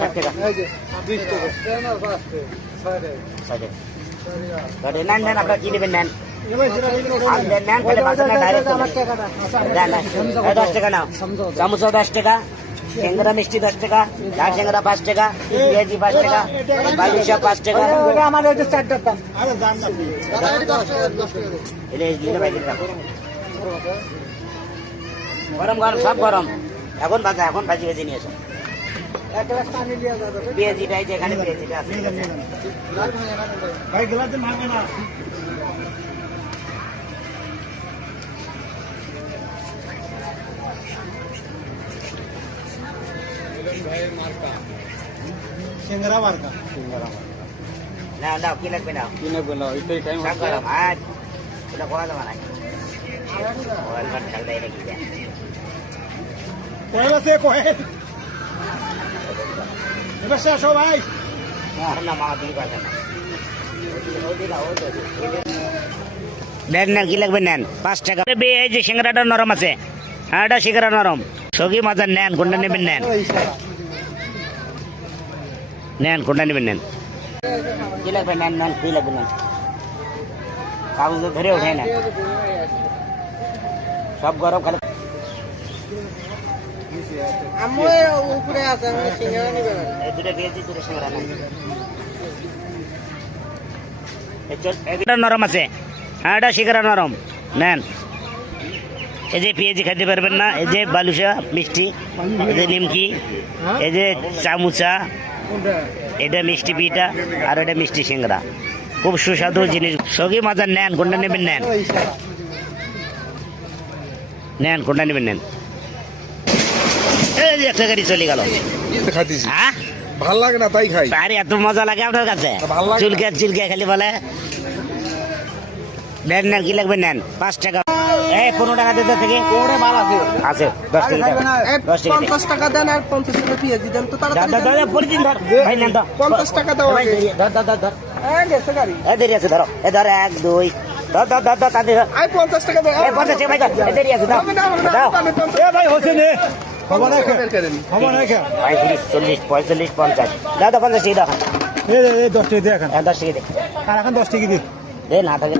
ষাট টাকা নেন নেন আপনার কি নেবেন নেন নেন ডাইরেক্ট 10 টাকা নাও চামচা 10 টাকা সিঙ্গারা মিষ্টি 10 টাকা ঝাল সিঙ্গারা 5 টাকা পেঁয়াজি 5 টাকা বালুশা 5 টাকা আমার ওই যে চারটার দাম গরম গরম সব গরম এখন বাজা এখন ভাজি ভেজে নিয়ে এসো পেঁয়াজিটাই যেখানে পেঁয়াজিটা আছে ভাই গেলাতে মারবে না সিঙ্গারা মার্কা না দাও কি লাগবে নাও কি নেবে না এটাই টাইম সব গরম আজ এটা করা যাবে না ওয়ালমার্ট খেলতে এটা কি দেয় কয়েল আছে কয়েল এবার শেষ হো ভাই না মামা দিই পারবে না নেন নেন কি লাগবে নেন 5 টাকা এই যে সিঙ্গারাটা নরম আছে হ্যাঁ এটা সিঙ্গারা নরম সবই মজা নেন কোনটা নেবেন নেন নেন কোনটা নেবেন নেন কি লাগবে নেন নেন কি লাগবে নেন কাগজ ধরে ওঠে না সব গরম খালি উপরে আছে সিঙ্গারা নিবে এই দুটো পেয়েছি দুটো সিঙ্গারা নেন এটা নরম আছে হ্যাঁ এটা সিঙ্গারা নরম নেন এই যে পেঁয়াজি খাইতে পারবেন না এই যে বালুশা মিষ্টি এই যে নিমকি এই যে চামুচা এটা মিষ্টি পিঠা আর এটা মিষ্টি সিঙ্গারা খুব সুস্বাদু জিনিস সবই মজা নেন কোনটা নেবেন নেন নেন কোনটা নেবেন নেন এই যে একটা গাড়ি চলে গেল হ্যাঁ ভাল লাগে না তাই খাই আরে এত মজা লাগে আপনার কাছে ভাল লাগে চুলকে চুলকে খালি বলে নেন নেন কি লাগবে নেন 5 টাকা এই 15 টাকা দিতে থেকে ওরে মাল আছে আছে 10 টাকা 10 টাকা 50 টাকা দেন আর 50 টাকা পেঁয়াজি দেন তো তাড়াতাড়ি দাদা পরিচিন ধর ভাই নেন তো 50 টাকা দাও আগে ধর ধর ধর ধর গেছে গাড়ি এই দেরি আছে ধরো এই ধর 1 2 ধর ধর ধর ধর তাদের আই 50 টাকা দাও এই 50 টাকা ভাই ধর এই দেরি আছে দাও দাও এ ভাই হোসেন এ খবর রাখে খবর রাখে 35 40 45 50 দাও 50 টাকা দাও এই 10 টাকা দে এখন 10 টাকা দে আর এখন 10 টাকা দি দে না থাকে